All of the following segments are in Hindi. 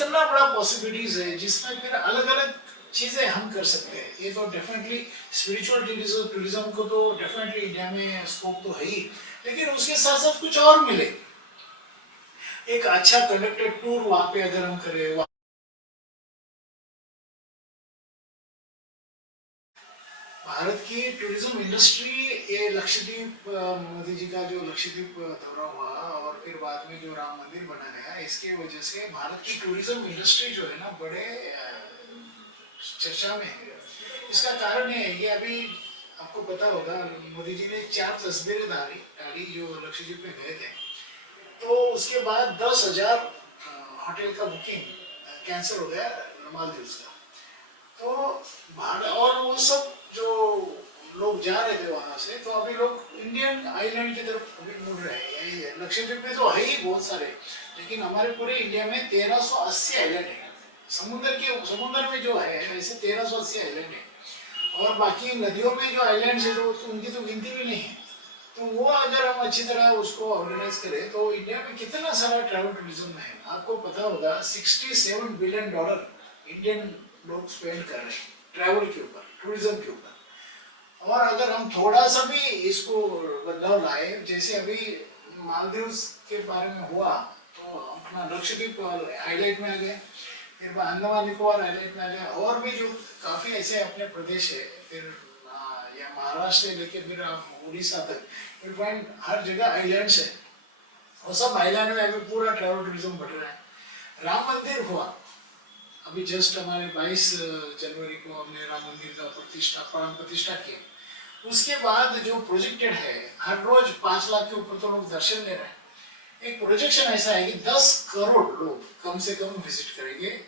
इतना बड़ा पॉसिबिलिटीज है जिसमें फिर अलग अलग चीजें हम कर सकते हैं। ये तो डेफिनेटली स्पिरिचुअल टूरिज्म को तो डेफिनेटली इंडिया में स्कोप तो है ही, लेकिन उसके साथ साथ कुछ और मिले। एक अच्छा कंडक्टेड टूर वहां पे अगर हम करें, भारत की टूरिज्म इंडस्ट्री, ये लक्षद्वीप, मोदी जी का जो लक्षद्वीप दौरा हुआ और फिर बाद में जो राम मंदिर बना गया, इसके वजह से भारत की टूरिज्म इंडस्ट्री जो है ना बड़े चर्चा में है। इसका कारण ये है कि अभी आपको पता होगा मोदी जी ने 4 तस्वीरें डाली जो लक्षद्वीप में गए थे, तो उसके बाद 10,000 होटल का बुकिंग कैंसिल हो गया मालदीव का। तो और वो सब जो लोग जा रहे थे वहां से, तो अभी लोग इंडियन आइलैंड की तरफ अभी मुड़ रहे हैं। यही है, लक्षद्वीप में तो है ही बहुत सारे, लेकिन हमारे पूरे इंडिया में 1380 आइलैंड है। समुद्र में जो है ऐसे 1380 आइलैंड है, और बाकी नदियों में जो आइलैंड है तो उनकी तो गिनती भी नहीं है। तो वो अगर हम अच्छी तरह उसको ऑर्गेनाइज करें तो इंडिया में कितना सारा ट्रैवल टूरिज्म है। आपको पता होगा $67 बिलियन इंडियन लोग स्पेंड कर रहे हैं ट्रैवल के ऊपर, टूरिज्म के ऊपर। और अगर हम थोड़ा सा भी इसको बदलाव लाए, जैसे अभी मालदीव के बारे में हुआ, तो अपना लक्षद्वीप हाईलाइट में आ गए, फिर अंडमान निकोबार हाईलाइट में आ गया, और भी जो काफी ऐसे अपने प्रदेश है, फिर या महाराष्ट्र से लेके फिर आप उड़ीसा तक, फिर पॉइंट हर जगह आइलैंड्स है, और सब आइलैंड में अभी पूरा ट्रैवल टूरिज्म बढ़ रहा है। राम मंदिर हुआ अभी जस्ट, हमारे 22 जनवरी को हमने राम मंदिर का प्राण प्रतिष्ठा किया। उसके बाद जो प्रोजेक्टेड है, हर रोज 5 लाख के ऊपर तो लोग दर्शन ले रहे हैं। एक प्रोजेक्शन ऐसा है कि 10 करोड़ लोग कम से कम विजिट करेंगे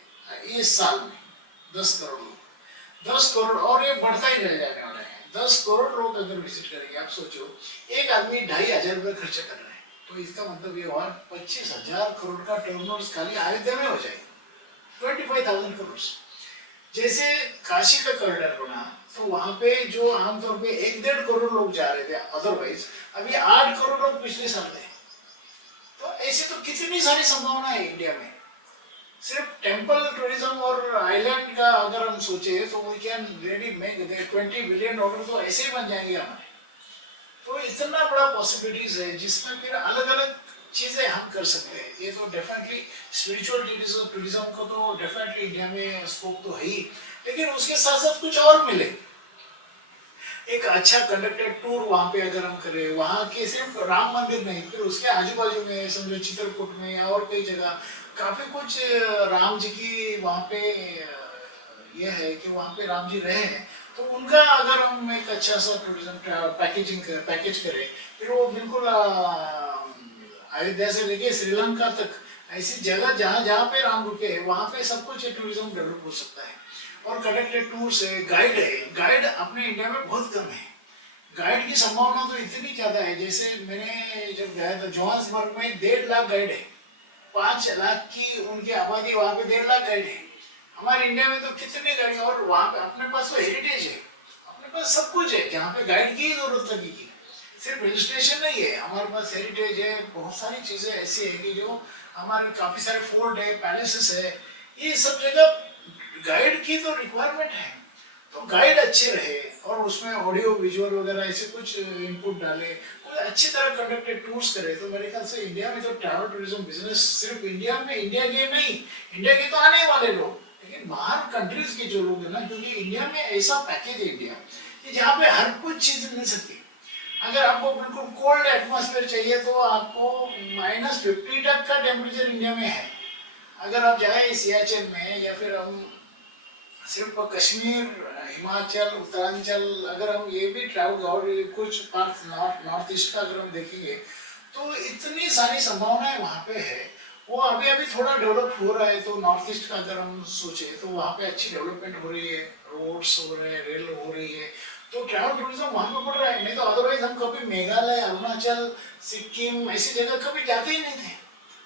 इस साल में। 10 करोड़ लोग, 10 करोड़, और ये बढ़ता ही रह जाने वाला है। 10 करोड़ लोग अगर विजिट करेंगे, आप सोचो एक आदमी 2,500 रुपये खर्चा कर रहा है, तो इसका मतलब ये हुआ 25,000 करोड़ का टर्नओवर खाली अयोध्या में हो जाएगा। 25,000 करोड़। जैसे काशी का कॉरिडोर बना, तो वहां पे जो आमतौर पे 1-1.5 करोड़ लोग जा रहे थे अदरवाइज, अभी 8 करोड़ लोग पिछले साल गए। तो ऐसे तो कितनी सारी संभावना है इंडिया में। सिर्फ टेम्पल टूरिज्म और आइलैंड का अगर हम सोचे तो we can really make $20 billion तो ऐसे ही बन जाएंगे हमारे। तो इतना बड़ा पॉसिबिलिटीज है जिसमें फिर अलग अलग चीजें हम कर सकते हैं। ये तो डेफिनेटली स्पिरिचुअल टूरिज्म को तो डेफिनेटली इंडिया में स्कोप तो है ही, लेकिन उसके साथ साथ कुछ और मिले। एक अच्छा कंडक्टेड टूर वहां पे अगर हम करें, वहां के सिर्फ राम मंदिर नहीं, फिर उसके आजू बाजू में समझो चित्रकूट में और कई जगह काफी कुछ राम जी की वहां पे ये है कि वहां पे राम जी रहे हैं, तो उनका अगर हम एक अच्छा सा टूरिज्म पैकेज करें, फिर वो बिल्कुल अयोध्या से लेके श्रीलंका तक ऐसी जगह जहाँ जहाँ पे राम रुके हैं वहाँ पे सब कुछ टूरिज्म डेवलप हो सकता है। और कंडक्टेड टूर्स है, गाइड है। गाइड अपने इंडिया में बहुत कम है। गाइड की संभावना तो इतनी ज्यादा है, जैसे मैंने जब गया था जोहान्सबर्ग में 1.5 लाख गाइड है। 5 लाख की उनकी आबादी, वहाँ पे 1.5 लाख गाइड है। हमारे इंडिया में तो कितने गाइड, और वहाँ पे अपने पास तो हेरिटेज है, अपने पास सब कुछ है जहाँ पे गाइड की जरूरत लगेगी। सिर्फ हिल स्टेशन नहीं है, हमारे पास हेरिटेज है, बहुत सारी चीजें ऐसी है कि जो हमारे काफी सारे फोर्ट है, पैलेसेस है, ये सब जगह गाइड की तो रिक्वायरमेंट है। तो गाइड अच्छे रहे और उसमें ऑडियो विजुअल वगैरह ऐसे कुछ इनपुट डाले, कोई अच्छी तरह कंडक्टेड टूर्स करे, तो मेरे ख्याल से इंडिया में तो ट्रैवल टूरिज्म बिजनेस सिर्फ इंडिया में, इंडिया के नहीं, इंडिया के तो आने वाले लोग, लेकिन बाहर कंट्रीज के जो लोग है ना, क्योंकि इंडिया में ऐसा पैकेज है इंडिया कि जहाँ पे हर कुछ चीज मिल सकती है। अगर आपको बिल्कुल कोल्ड एटमॉस्फेयर चाहिए तो आपको -50 तक का टेम्परेचर इंडिया में है। अगर आप जाए सियाचिन में, या फिर हम सिर्फ कश्मीर, हिमाचल, उत्तरांचल, अगर हम ये भी ट्रैवल और कुछ पार्ट नॉर्थ ईस्ट का अगर हम देखेंगे, तो इतनी सारी संभावनाएं वहाँ पे है। वो अभी अभी थोड़ा डेवलप हो रहा है। तो नॉर्थ ईस्ट का अगर हम सोचे तो वहाँ पे अच्छी डेवलपमेंट हो रही है, रोड्स हो रहे हैं, रेल हो रही है, तो ट्रैवल टूरिज्म वहाँ पे बढ़ रहा है। नहीं तो अदरवाइज हम कभी मेघालय, अरुणाचल, सिक्किम ऐसी जगह कभी जाते ही नहीं थे।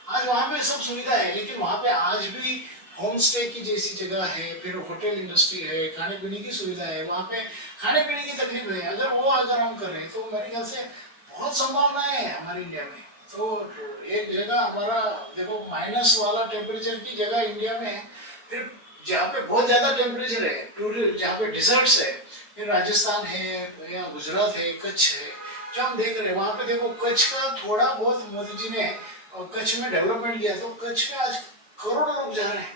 आज वहाँ पे सब सुविधा है, लेकिन वहाँ पे आज भी होम स्टे की जैसी जगह है, फिर होटल इंडस्ट्री है, खाने पीने की सुविधा है, वहाँ पे खाने पीने की तकलीफ है। अगर हम करें तो मेरे ख्याल से बहुत संभावनाएं है हमारे इंडिया में। तो एक जगह हमारा देखो माइनस वाला टेम्परेचर की जगह इंडिया में है, फिर जहाँ पे बहुत ज्यादा टेम्परेचर है, टूरिस्ट जहाँ पे डिजर्ट्स है, फिर राजस्थान है या गुजरात है, कच्छ है, जो हम देख रहे हैं वहाँ पे देखो कच्छ का थोड़ा बहुत मोदी जी ने कच्छ में डेवलपमेंट किया, तो कच्छ में आज करोड़ों लोग जा रहे हैं।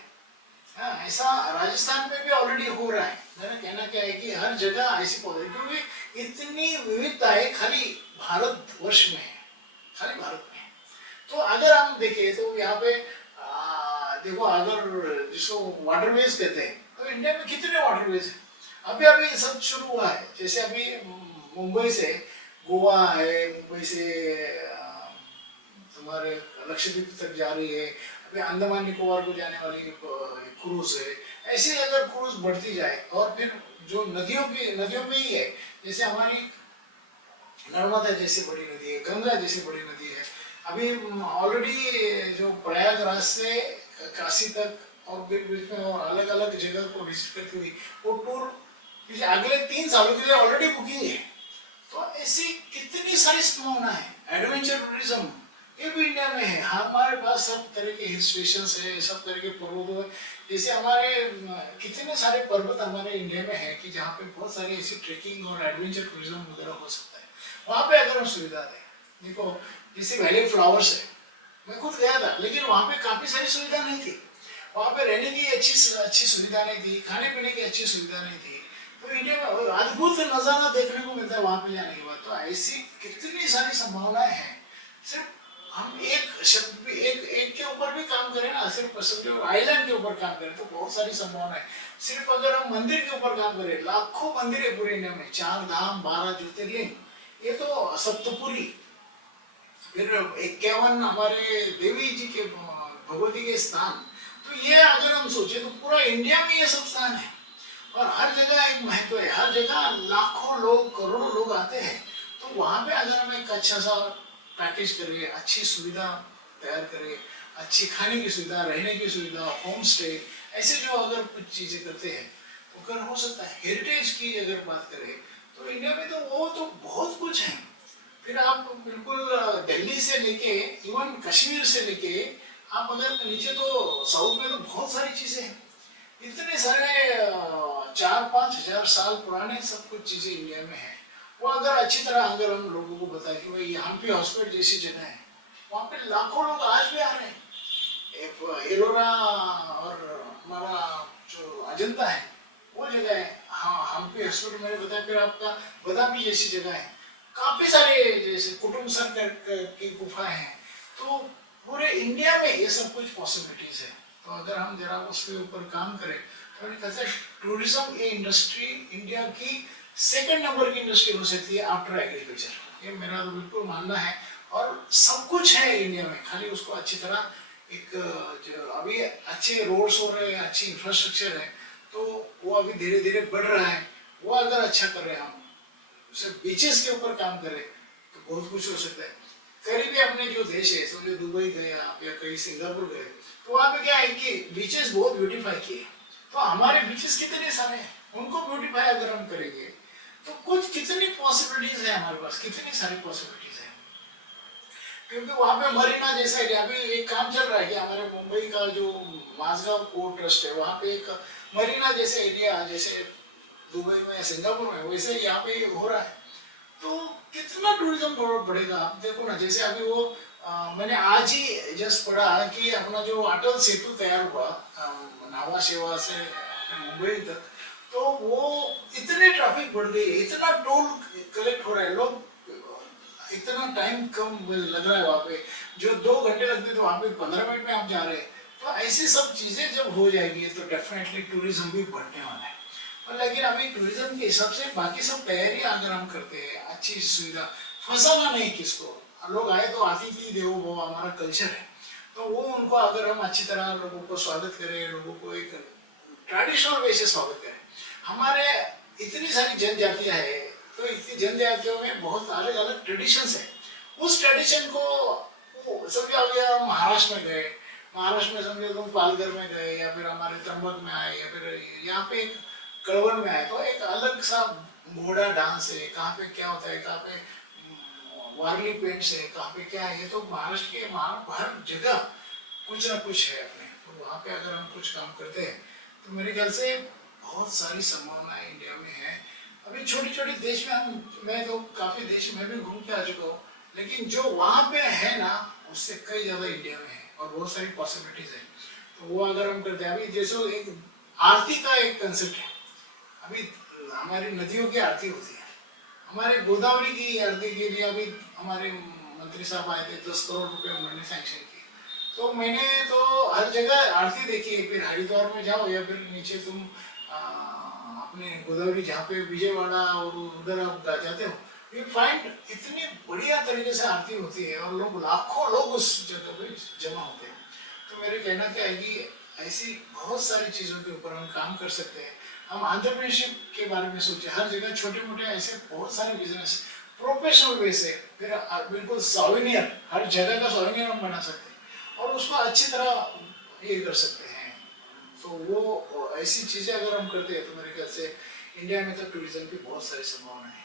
हाँ, ऐसा राजस्थान में भी ऑलरेडी हो रहा है। मेरा कहना क्या है कि हर जगह ऐसी पौधे, क्योंकि इतनी विविधता है खाली भारतवर्ष में है, खाली भारत में है। तो अगर हम देखें तो यहाँ पे देखो अगर जिसको वाटरवेज कहते हैं, तो इंडिया में कितने वाटरवेज हैं। अभी अभी सब शुरू हुआ है, जैसे अभी मुंबई से गोवा है, मुंबई से तुम्हारे लक्षद्वीप तक जा रही है, अभी अंडमान निकोबार को जाने वाली क्रूज है। ऐसे अगर क्रूज बढ़ती जाए और फिर जो नदियों में ही है, जैसे हमारी नर्मदा जैसी बड़ी नदी है, गंगा जैसी बड़ी नदी है। अभी ऑलरेडी जो प्रयागराज से काशी तक और बीच में अलग अलग जगह को विजिट करती हुई वो टूर पिछले अगले 3 सालों के लिए ऑलरेडी बुकिंग है। तो ऐसी कितनी सारी संभावना है। एडवेंचर टूरिज्म ये भी इंडिया में है। हमारे पास सब तरह के हिल स्टेशन है, सब तरह के पर्वतों है। जैसे हमारे कितने सारे पर्वत हमारे इंडिया में है कि जहाँ पे बहुत सारी ऐसी ट्रेकिंग और एडवेंचर टूरिज्म वगैरह हो सकता है। वहाँ पे अगर हम सुविधा दें, देखो जैसे वैली फ्लावर्स है, मैं खुद गया था, लेकिन वहाँ पे काफी सारी सुविधा नहीं थी। वहाँ पे रहने की अच्छी सुविधा नहीं थी, खाने पीने की अच्छी सुविधा नहीं थी। तो इंडिया में अद्भुत नज़ारा देखने को मिलता है वहाँ पे जाने के बाद। तो ऐसी कितनी सारी संभावनाएं हैं। सिर्फ हम एक शब्द भी एक के ऊपर भी काम करें ना, सिर्फ आइलैंड के ऊपर काम करें तो बहुत सारी संभावनाएं। सिर्फ अगर हम मंदिर के ऊपर काम करें, लाखों मंदिर है पूरे इंडिया में, 4 धाम 12 ज्योतिर्लिंग, ये तो सप्तपुरी, फिर 51 हमारे देवी जी के भगवती के स्थान। तो ये अगर हम सोचे तो पूरा इंडिया में ये सब स्थान है और हर जगह एक महत्व है। हर जगह लाखों लोग करोड़ों लोग आते हैं। तो वहाँ पे अगर हम एक अच्छा सा पैकेज करें, अच्छी सुविधा तैयार करें, अच्छी खाने की सुविधा, रहने की सुविधा, होम स्टे, ऐसे जो अगर कुछ चीज़ें करते हैं तो कर हो सकता है। हेरिटेज की अगर बात करें तो इंडिया में तो वो तो बहुत कुछ है। फिर आप बिल्कुल दिल्ली से लेके इवन कश्मीर से लेके आप अगर नीचे तो साउथ में तो बहुत सारी चीजें हैं। इतने सारे 4-5 हजार साल पुराने सब कुछ चीजें इंडिया में है। वो अगर अच्छी तरह अगर हम लोगों को बताए कि भाई हम्पी हॉस्पिटल जैसी जगह है, वहाँ पे लाखों लोग आज भी आ रहे हैं। एलोरा और हमारा जो अजंता है वो जगह है। हाँ, हम्पी हॉस्पिटल मैंने बताया, फिर आपका बदामी जैसी जगह है, काफी सारे जैसे कुटुंब संकर की गुफाएं हैं। तो पूरे इंडिया में ये सब कुछ पॉसिबिलिटीज है। तो अगर हम जरा उसके ऊपर काम करें तो मेरे ख्याल से टूरिज्म ये इंडस्ट्री इंडिया की 2nd नंबर की इंडस्ट्री हो सकती है आफ्टर एग्रीकल्चर। ये मेरा तो बिल्कुल मानना है। और सब कुछ है इंडिया में, खाली उसको अच्छी तरह एक जो अभी अच्छे रोड्स हो रहे हैं, अच्छी इंफ्रास्ट्रक्चर है, तो वो अभी धीरे धीरे बढ़ रहा है। वो अगर अच्छा कर रहे हैं हम, सिर्फ बीचेस के ऊपर काम करें तो बहुत कुछ हो सकता है। करीबी अपने जो देश है, समझो दुबई गए आप या कहीं सिंगापुर गए, तो वहाँ पे क्या है कि बीचेस बहुत ब्यूटीफाई किए। तो हमारे बीचेस कितने सारे हैं, उनको ब्यूटीफाई अगर हम करेंगे तो कुछ कितनी पॉसिबिलिटीज है हमारे पास, कितनी सारी पॉसिबिलिटीज है। क्योंकि वहाँ पे मरीना जैसा एरिया, अभी एक काम चल रहा है कि हमारे मुंबई का जो माझगांव पोर्ट ट्रस्ट है, वहाँ पे एक मरीना जैसे एरिया, जैसे दुबई में या सिंगापुर में, वैसे यहाँ पे हो रहा है। तो कितना टूरिज्म बढ़ेगा। आप देखो ना, जैसे अभी वो मैंने आज ही जस्ट पढ़ा कि अपना जो अटल सेतु तैयार हुआ नावा शेवा से मुंबई तक, तो वो इतने ट्रैफिक बढ़ गई, इतना टोल कलेक्ट हो रहा है, लोग इतना टाइम कम लग रहा है वहाँ पे, जो 2 घंटे लगते थे वहाँ पे 15 मिनट में आप जा रहे हैं। तो ऐसी सब चीजें जब हो जाएगी तो डेफिनेटली टूरिज्म भी बढ़ने वाला है। लेकिन अभी टूरिज्म के हिसाब से बाकी सब तैयारियां अगर हम करते हैं, अच्छी सुविधा, फंसाना नहीं किसको। लोग आए तो अतिथि देवो भव हमारा कल्चर है, तो वो उनको अगर हम अच्छी तरह लोगों को स्वागत करें, लोगों को एक ट्रेडिशनल वे से स्वागत करें। हमारे इतनी सारी जनजातियां है, तो इतनी जनजातियों में बहुत अलग अलग ट्रेडिशंस है। उस ट्रेडिशन को समझो अभी हम महाराष्ट्र में गए, महाराष्ट्र में समझो तुम पालघर में गए या फिर हमारे त्र्यंबक में आए या फिर यहाँ पे एक कड़वन में आए, तो एक अलग सा घोड़ा डांस है, कहाँ पे क्या होता है, कहाँ पे वारली पेंट्स है, कहाँ पे क्या है, ये तो महाराष्ट्र के हर जगह कुछ ना कुछ है अपने। तो वहाँ पे अगर हम कुछ काम करते हैं तो मेरे ख्याल से बहुत सारी संभावनाएं इंडिया में है। अभी छोटी छोटी देश में मैं तो काफी देश में भी घूम के आ चुका हूँ, लेकिन जो वहाँ पे है ना उससे कई ज्यादा इंडिया में है और बहुत सारी पॉसिबिलिटीज है। तो वो अगर हम करते हैं, अभी जैसे एक आरती का एक कंसेप्ट है, अभी हमारी नदियों की आरती होती है, हमारे गोदावरी की आरती के लिए अभी हमारे मंत्री साहब आए थे, 10 करोड़ रुपए उन्होंने सैंक्शन किए। तो मैंने तो हर जगह आरती देखी है, फिर हरिद्वार में जाओ या फिर नीचे तुम अपने गोदावरी जहाँ पे विजयवाड़ा और उधर आप जाते हो, यू फाइंड इतनी बढ़िया तरीके से आरती होती है और लोग लाखों लोग उस जगह पे जमा होते हैं। तो मेरे कहना क्या है कि ऐसी बहुत सारी चीज़ों के ऊपर हम काम कर सकते हैं। हम एंटरप्रेन्योरशिप के बारे में सोचे, हर जगह छोटे मोटे ऐसे बहुत सारे बिजनेस प्रोफेशनल वे से, फिर बिल्कुल सॉवेनियर, हर जगह का सॉवेनियर हम बना सकते हैं और उसको अच्छी तरह ये कर सकते हैं। तो वो ऐसी चीज़ें अगर हम करते हैं तो मेरे ख्याल से इंडिया में तो टूरिज्म की बहुत सारी संभावना है।